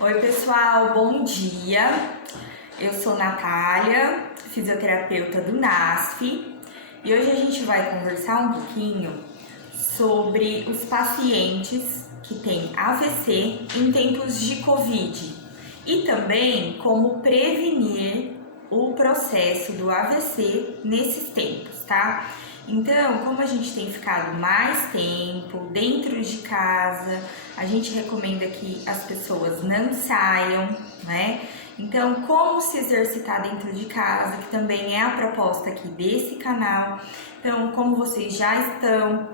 Oi pessoal, bom dia. Eu sou Natália, fisioterapeuta do NASF, e hoje a gente vai conversar um pouquinho sobre os pacientes que têm AVC em tempos de Covid e também como prevenir o processo do AVC nesses tempos, tá? Então, como a gente tem ficado mais tempo dentro de casa, a gente recomenda que as pessoas não saiam, né? Então, como se exercitar dentro de casa, que também é a proposta aqui desse canal. Então, como vocês já estão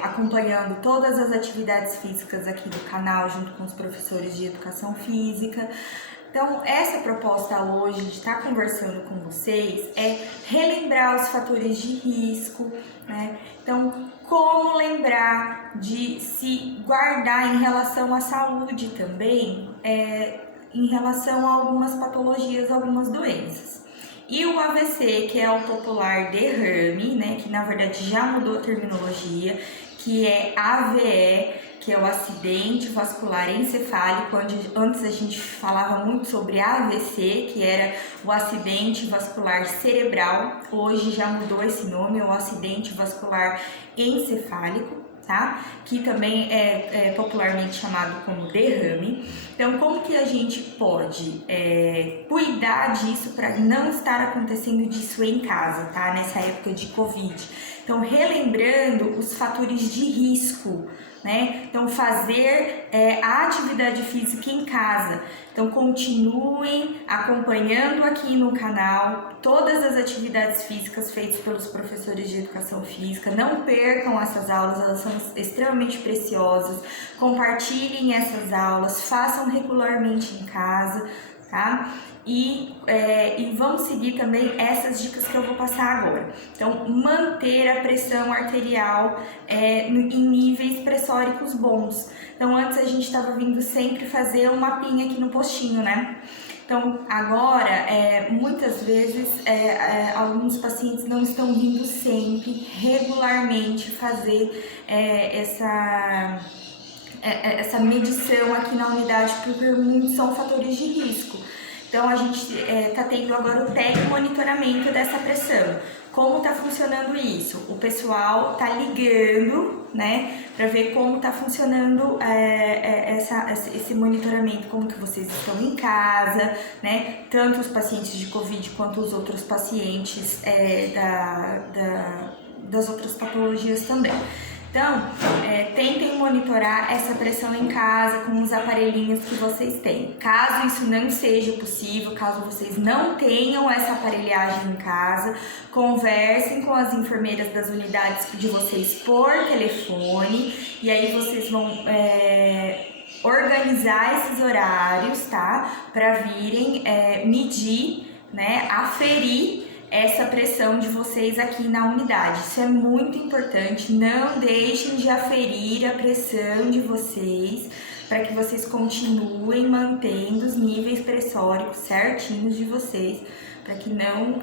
acompanhando todas as atividades físicas aqui do canal, junto com os professores de educação física, então, essa proposta hoje de estar conversando com vocês é relembrar os fatores de risco, né? Então, como lembrar de se guardar em relação à saúde também, em relação a algumas patologias, algumas doenças. E o AVC, que é o popular derrame, né? Que na verdade já mudou a terminologia, que é AVE, que é o acidente vascular encefálico, onde antes a gente falava muito sobre AVC, que era o acidente vascular cerebral. Hoje já mudou esse nome, é o acidente vascular encefálico, tá? Que também é popularmente chamado como derrame. Então, como que a gente pode cuidar disso para não estar acontecendo disso em casa, tá? Nessa época de Covid. Então, relembrando os fatores de risco, né? Então, fazer a atividade física em casa. Então, continuem acompanhando aqui no canal todas as atividades físicas feitas pelos professores de educação física. Não percam essas aulas, elas são extremamente preciosas. Compartilhem essas aulas, façam regularmente em casa, tá? E vamos seguir também essas dicas que eu vou passar agora. Então, manter a pressão arterial em níveis pressóricos bons. Então, antes a gente estava vindo sempre fazer um mapinha aqui no postinho, né? Então, agora, muitas vezes, alguns pacientes não estão vindo sempre, regularmente, fazer essa medição aqui na unidade, porque muitos são fatores de risco. Então, a gente está tendo agora o telemonitoramento dessa pressão. Como está funcionando isso? O pessoal está ligando, né, para ver como está funcionando esse monitoramento, como que vocês estão em casa, né, tanto os pacientes de Covid quanto os outros pacientes das outras patologias também. Então, tentem monitorar essa pressão em casa com os aparelhinhos que vocês têm. Caso isso não seja possível, caso vocês não tenham essa aparelhagem em casa, conversem com as enfermeiras das unidades de vocês por telefone, e aí vocês vão organizar esses horários, tá? Para virem medir, né, aferir essa pressão de vocês aqui na unidade. Isso é muito importante, não deixem de aferir a pressão de vocês para que vocês continuem mantendo os níveis pressóricos certinhos de vocês, para que não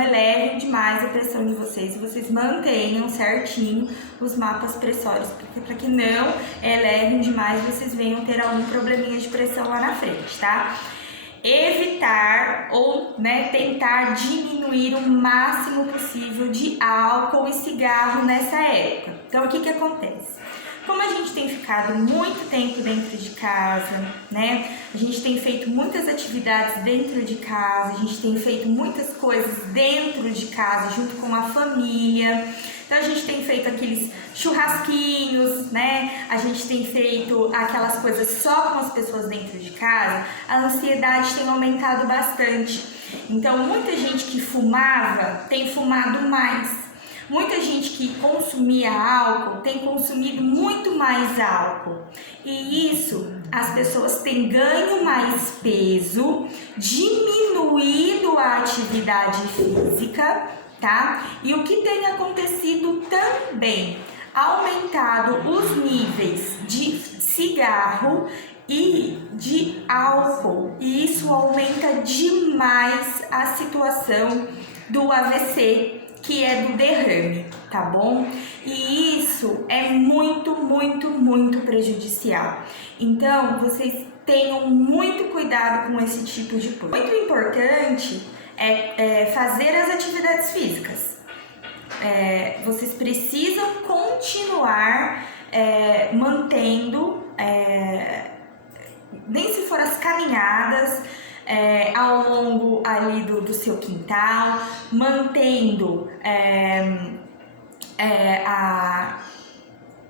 elevem demais a pressão de vocês e vocês mantenham certinho os mapas pressóricos, para que não elevem demais e vocês venham ter algum probleminha de pressão lá na frente, tá? Evitar ou tentar diminuir o máximo possível de álcool e cigarro nessa época. Então, o que acontece? Como a gente tem ficado muito tempo dentro de casa, né? A gente tem feito muitas atividades dentro de casa, a gente tem feito muitas coisas dentro de casa, junto com a família. Então, a gente tem feito aqueles churrasquinhos, né? A gente tem feito aquelas coisas só com as pessoas dentro de casa. A ansiedade tem aumentado bastante. Então, muita gente que fumava tem fumado mais. Muita gente que consumia álcool tem consumido muito mais álcool. E isso, as pessoas têm ganho mais peso, diminuído a atividade física, tá? E o que tem acontecido também? Aumentado os níveis de cigarro e de álcool. E isso aumenta demais a situação do AVC, que é do derrame, tá bom? E isso é muito, muito, muito prejudicial. Então, vocês tenham muito cuidado com esse tipo de coisa. Muito importante é fazer as atividades físicas. Vocês precisam continuar mantendo, nem se for as caminhadas, ao longo ali do seu quintal, mantendo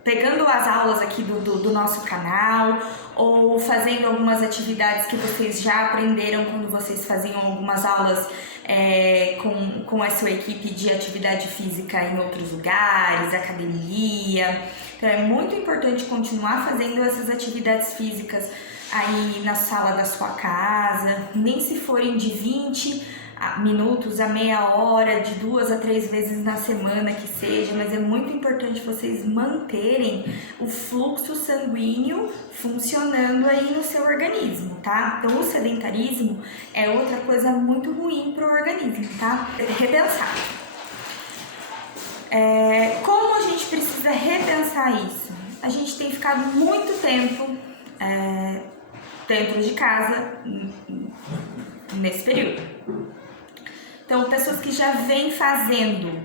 pegando as aulas aqui do nosso canal, ou fazendo algumas atividades que vocês já aprenderam quando vocês faziam algumas aulas com a sua equipe de atividade física em outros lugares, academia. Então é muito importante continuar fazendo essas atividades físicas aí na sala da sua casa, nem se forem de 20 minutos a meia hora, de 2 a 3 vezes na semana que seja, mas é muito importante vocês manterem o fluxo sanguíneo funcionando aí no seu organismo, tá? Então o sedentarismo é outra coisa muito ruim para o organismo, tá? Repensar. Como a gente precisa repensar isso? A gente tem ficado muito tempo dentro de casa nesse período. Então, pessoas que já vêm fazendo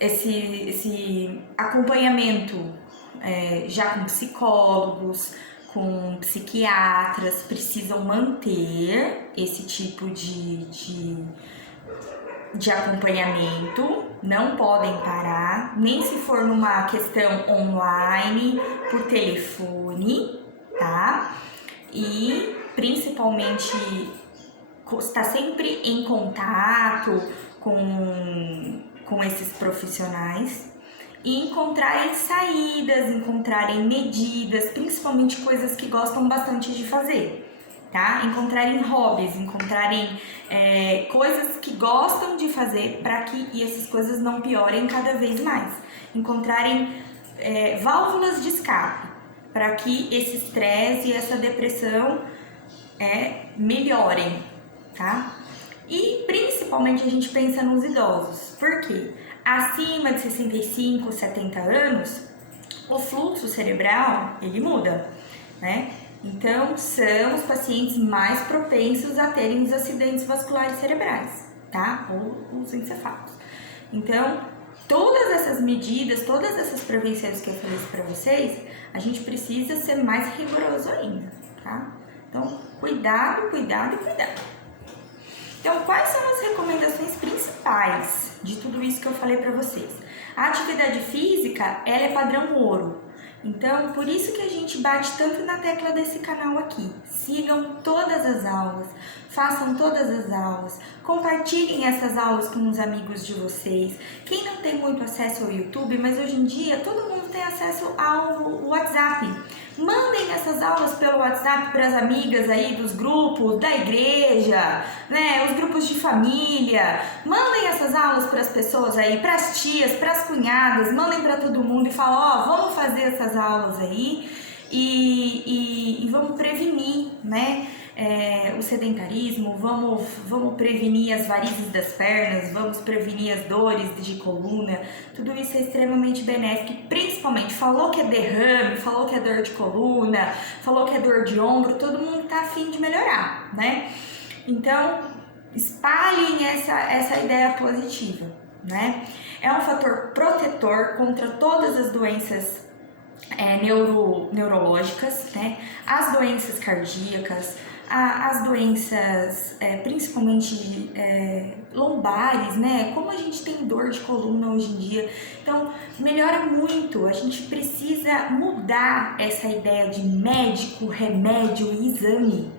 esse acompanhamento já com psicólogos, com psiquiatras, precisam manter esse tipo de acompanhamento, não podem parar, nem se for numa questão online, por telefone, tá? E principalmente estar sempre em contato com esses profissionais e encontrarem saídas, encontrarem medidas, principalmente coisas que gostam bastante de fazer. Tá? Encontrarem hobbies, encontrarem coisas que gostam de fazer para que essas coisas não piorem cada vez mais. Encontrarem válvulas de escape para que esse estresse e essa depressão melhorem, tá? E principalmente a gente pensa nos idosos, porque acima de 65, 70 anos, o fluxo cerebral, ele muda, né? Então, são os pacientes mais propensos a terem os acidentes vasculares cerebrais, tá? Ou os encefálicos. Então, todas essas medidas, todas essas prevenções que eu falei para vocês, a gente precisa ser mais rigoroso ainda, tá? Então, cuidado, cuidado e cuidado. Então, quais são as recomendações principais de tudo isso que eu falei para vocês? A atividade física, ela é padrão ouro. Então, por isso que a gente bate tanto na tecla desse canal aqui. Sigam todas as aulas, façam todas as aulas, compartilhem essas aulas com os amigos de vocês. Quem não tem muito acesso ao YouTube, mas hoje em dia todo mundo tem acesso ao WhatsApp. Mandem essas aulas pelo WhatsApp para as amigas aí dos grupos da igreja, né? Os grupos de família. Mandem essas aulas para as pessoas aí, para as tias, para as cunhadas. Mandem para todo mundo e falam, vamos fazer essas aulas aí e vamos prevenir, né? O sedentarismo, vamos prevenir as varizes das pernas, vamos prevenir as dores de coluna. Tudo isso é extremamente benéfico, e principalmente falou que é derrame, falou que é dor de coluna, falou que é dor de ombro, todo mundo tá afim de melhorar, né? Então, espalhem essa ideia positiva, né? É um fator protetor contra todas as doenças neurológicas, né? As doenças cardíacas, as doenças principalmente lombares, né? Como a gente tem dor de coluna hoje em dia, então melhora muito. A gente precisa mudar essa ideia de médico, remédio e exame.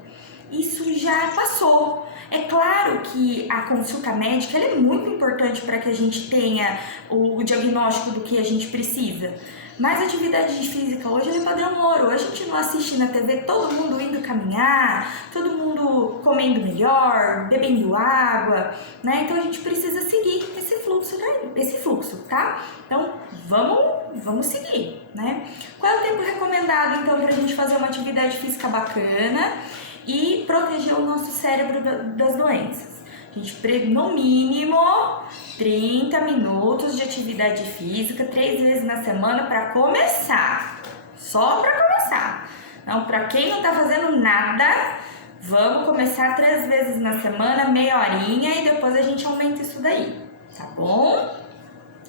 Isso já passou. É claro que a consulta médica ela é muito importante para que a gente tenha o diagnóstico do que a gente precisa. Mas a atividade física hoje é padrão ouro. A gente não assiste na TV todo mundo indo caminhar, todo mundo comendo melhor, bebendo água, né? Então a gente precisa seguir esse fluxo, tá? Então vamos seguir, né? Qual é o tempo recomendado então para a gente fazer uma atividade física bacana e proteger o nosso cérebro das doenças? A gente, no mínimo, 30 minutos de atividade física, 3 vezes na semana para começar. só para começar. Então, para quem não tá fazendo nada, vamos começar 3 vezes na semana, meia horinha, e depois a gente aumenta isso daí, tá bom?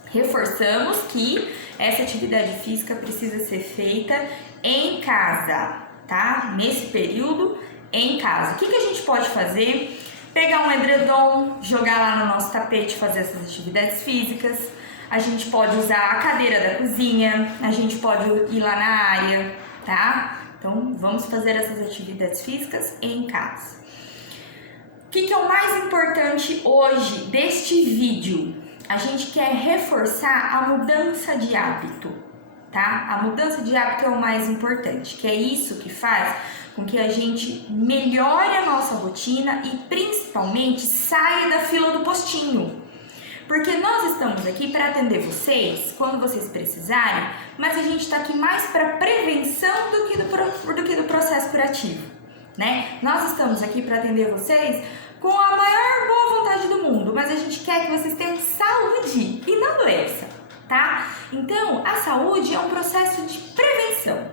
Reforçamos que essa atividade física precisa ser feita em casa, tá? Nesse período, em casa. O que a gente pode fazer? Pegar um edredom, jogar lá no nosso tapete, fazer essas atividades físicas. A gente pode usar a cadeira da cozinha, a gente pode ir lá na área, tá? Então, vamos fazer essas atividades físicas em casa. O que é o mais importante hoje deste vídeo? A gente quer reforçar a mudança de hábito, tá? A mudança de hábito é o mais importante, que é isso que faz com que a gente melhore a nossa rotina e principalmente saia da fila do postinho. Porque nós estamos aqui para atender vocês quando vocês precisarem, mas a gente está aqui mais para prevenção do que do processo curativo, né? Nós estamos aqui para atender vocês com a maior boa vontade do mundo, mas a gente quer que vocês tenham saúde e não doença, tá? Então, a saúde é um processo de prevenção.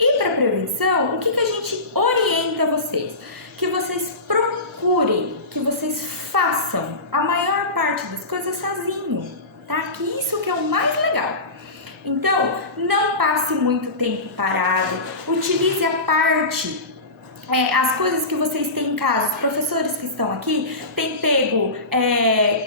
E para prevenção, o que a gente orienta vocês? Que vocês procurem, que vocês façam a maior parte das coisas sozinho, tá? Que isso que é o mais legal. Então, não passe muito tempo parado, utilize a parte, as coisas que vocês têm em casa. Os professores que estão aqui têm pego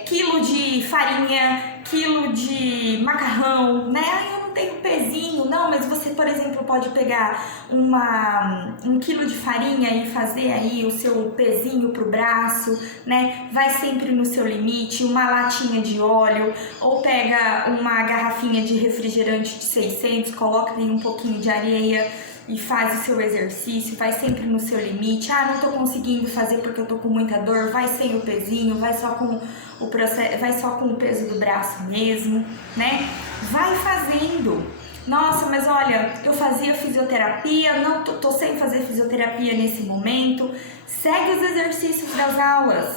quilo de farinha, quilo de macarrão, né? Eu não tenho pezinho, não, mas você, por exemplo, pode pegar um quilo de farinha e fazer aí o seu pezinho pro braço, né? Vai sempre no seu limite, uma latinha de óleo, ou pega uma garrafinha de refrigerante de 600, coloca aí um pouquinho de areia e faz o seu exercício, vai sempre no seu limite. Ah, não tô conseguindo fazer porque eu tô com muita dor, vai sem o pezinho, vai só com o peso do braço mesmo, né? Vai fazendo. Nossa, mas olha, eu fazia fisioterapia, não tô sem fazer fisioterapia nesse momento. Segue os exercícios das aulas,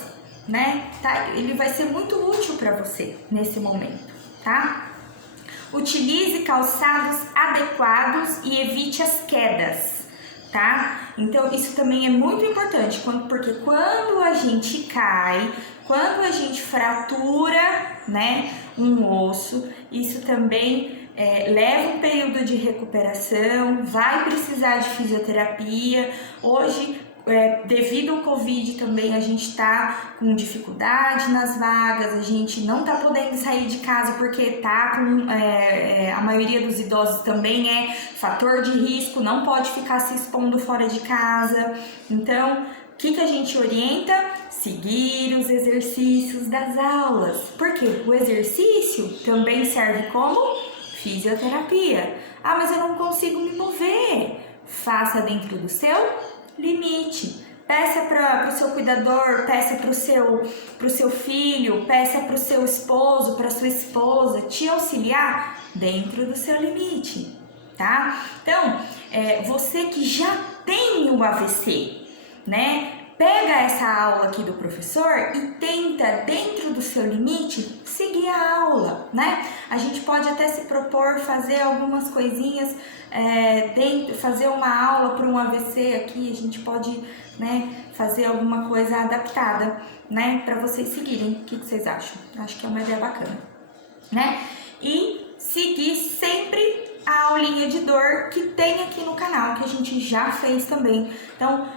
né? Tá? Ele vai ser muito útil para você nesse momento, tá? Utilize calçados adequados e evite as quedas, tá? Então, isso também é muito importante, porque quando a gente cai, quando a gente fratura, né, um osso, isso também leva um período de recuperação, vai precisar de fisioterapia. Hoje, devido ao Covid também, a gente está com dificuldade nas vagas, a gente não está podendo sair de casa porque tá com a maioria dos idosos também é fator de risco, não pode ficar se expondo fora de casa. Então, o que a gente orienta? Seguir os exercícios das aulas, porque o exercício também serve como fisioterapia. Ah, mas eu não consigo me mover. Faça dentro do seu limite. Peça para o seu cuidador, peça para o seu filho, peça para o seu esposo, para sua esposa te auxiliar dentro do seu limite, tá? Então, você que já tem o AVC, né? Pega essa aula aqui do professor e tenta, dentro do seu limite, seguir a aula, né? A gente pode até se propor fazer algumas coisinhas, fazer uma aula para um AVC aqui, a gente pode, né, fazer alguma coisa adaptada, né, para vocês seguirem. O que vocês acham? Acho que é uma ideia bacana, né? E seguir sempre a aulinha de dor que tem aqui no canal, que a gente já fez também. Então,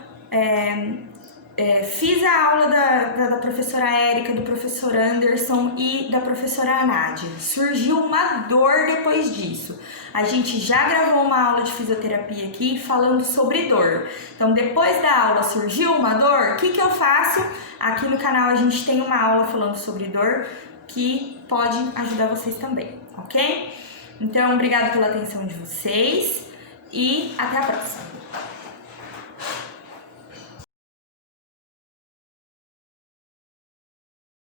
fiz a aula da professora Érica, do professor Anderson e da professora Nádia. Surgiu uma dor depois disso. A gente já gravou uma aula de fisioterapia aqui falando sobre dor. Então, depois da aula surgiu uma dor, o que eu faço? Aqui no canal a gente tem uma aula falando sobre dor que pode ajudar vocês também, ok? Então, obrigada pela atenção de vocês e até a próxima!